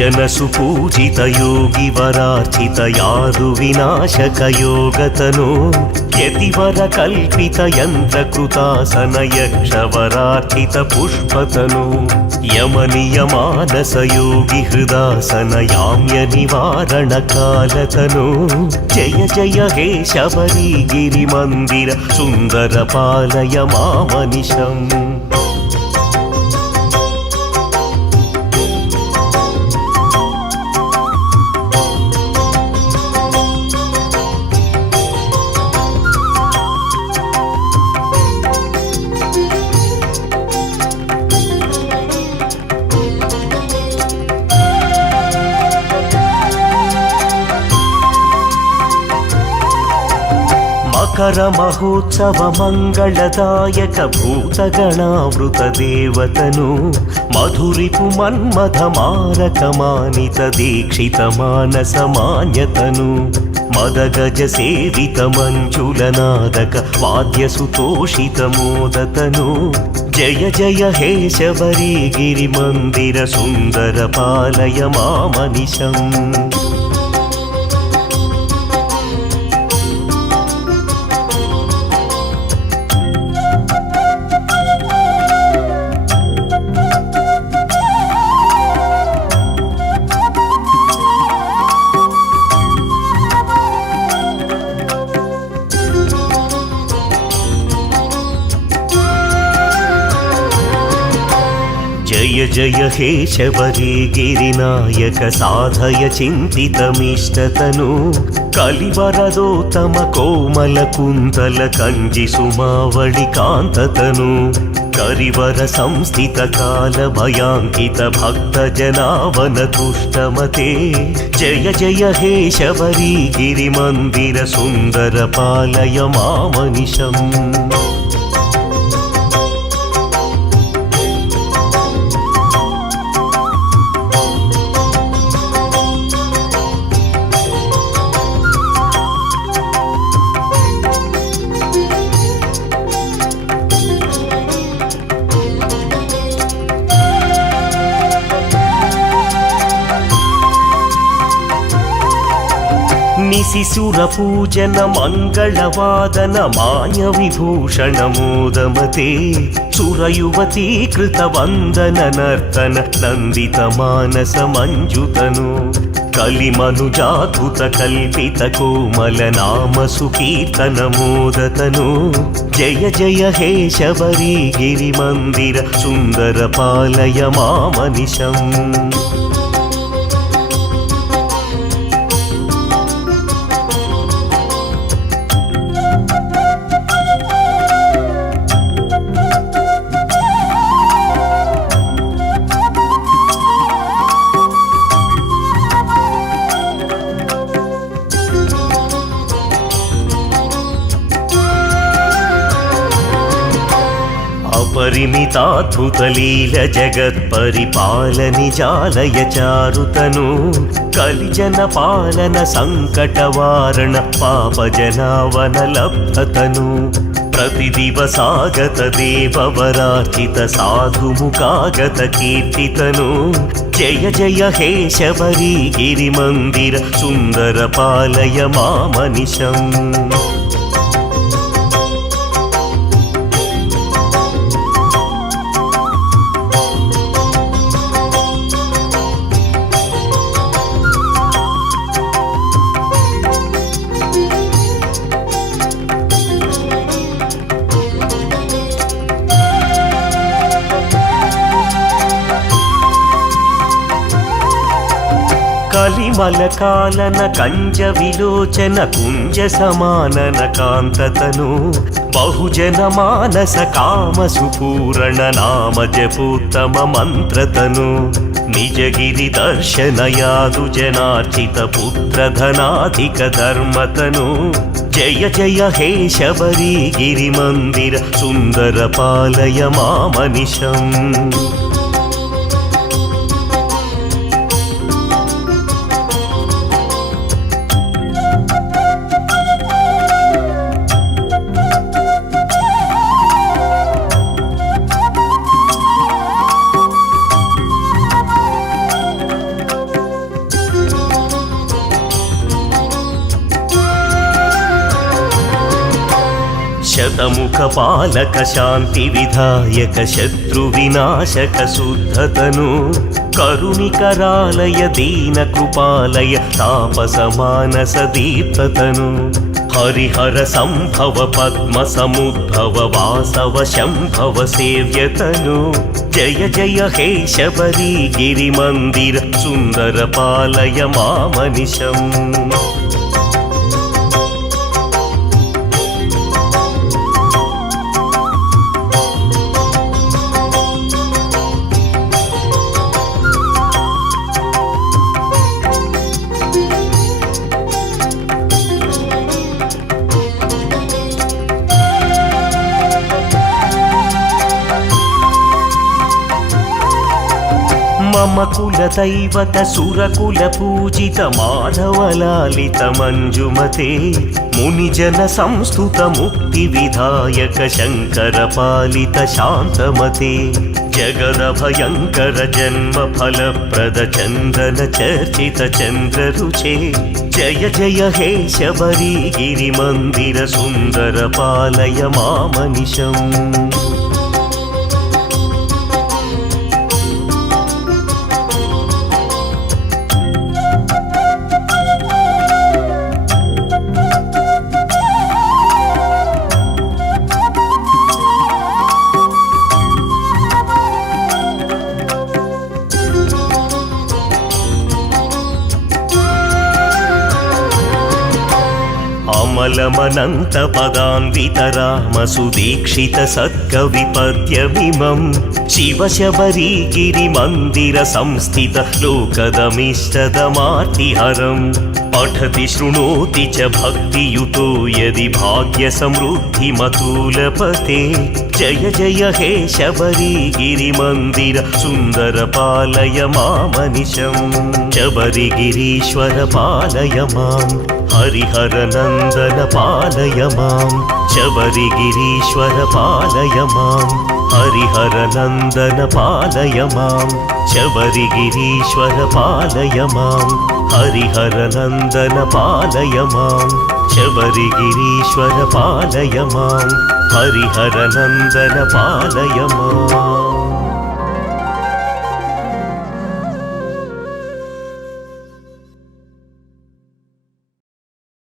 जनसुपूजित योगिवरार्चित यादुविनाशकयोगतनो यतिवरकल्पित यन्त्रकृतासन यक्षवरार्चित पुष्पतनो यमनियमानसयोगि हृदासन याम्यनिवारणकालतनो जय जय हे शबरिगिरिमन्दिर सुन्दर पालय मामनिशम्। मकर महोत्सव मंगलदायक भूतगणावृत देवतनु मधुरिपु मन्मथ मारक मानित दीक्षित मानस मान्यतनु मदगज सेवित मंजुलनादक वाद्यसुतोषित मोदतनु जय जय हे शबरिगिरि मंदिर सुंदर पालय मामनिशम्। जय जय हे शबरिगिरिनायक साधय चिन्तितमिष्टतनु कलिवरदोत्तम कोमल कुन्तल कंजि सुमावळि कान्ततनु करिवर संस्थित काल भयांकित भक्त जनावन तुष्टमते जय जय हे शबरिगिरि मंदिर सुंदर पालय मामनिशम्। निशिसुर पूजन मंगलवादन मान्य विभूषण मोदमते सुरयुवती कृत वंदन नर्तन नंदित मानस मंजुतनु कलिमनुजाधुत कल्पित कोमल नाम सुकीर्तन मोदतनु जय जय हे शबरिगिरि मंदिर सुंदर पालय मामनिशम्। परिमिताद्भुतलील जगत्परिपालनि जालय चारुतनु कलिजन पालन संकटवारण पापजनावन लब्धतनु प्रतिदिवसागत देववरार्चित साधुमुखागत कीर्तितनु जय जय हे शबरिगिरि मंदिर सुंदर पालय मामनिशम्। कलिमलकालन कंज विलोचन कुंज समानन कांततनु बहुजन मानस काम सुपूर्ण नाम जपोत्तम मंत्रतनु निजगिरि दर्शन यादु जनार्चित पुत्र धनाधिक धर्मतनु जय जय हे शबरिगिरि मंदिर सुंदर पालय मामनिशम्। శతముఖ పాలక శాంతి విధాయక శత్రు వినాశక శుద్ధతను కరుణికరాలయ దీన కృపాలయ తాపస మానస దీప్తతను హరిహర సంభవ పద్మ సముద్భవ వాసవ శంభవ సేవ్యతను జయ జయ హే శబరి గిరి మందిర సుందర పాలయ మామనిశం మమ కుల దైవత సురకుల పూజిత మాధవలాలిత మంజుమతే మునిజన సంస్థుత ముక్తి విధాయక శంకర పాలిత శాంతమతే జగద భయంకర జన్మ ఫలప్రద చందన చర్చిత చంద్ర రుచే జయ జయ హే శబరి గిరి మందిర సుందర పాలయ మామనిశం అమలమనంత పదాన్విత రామ సుదీక్షిత సత్కవి పద్యమిమం శివ శబరి గిరి మందిర సంస్థిత లోకదమిష్టదమార్తిహరం పఠతి శృణోతి చ భక్తియుతో యది భాగ్య సమృద్ధి మతూలపతే జయ జయ హే శబరి గిరి మందిర సుందర పాలయ మామనిశం శబరి గిరీశ్వర పాలయ మాం హరిహర నందన పాలయ మాం శబరి గిరీశ్వర పాలయ మాం హరిహర నందన పాలయ మాం శబరి గిరీశ్వర పాలయ మాం హరిహర నందన పాలయ మాం శబరి గిరీశ్వర పాలయ మాం హరిహర నందన పాలయ మాం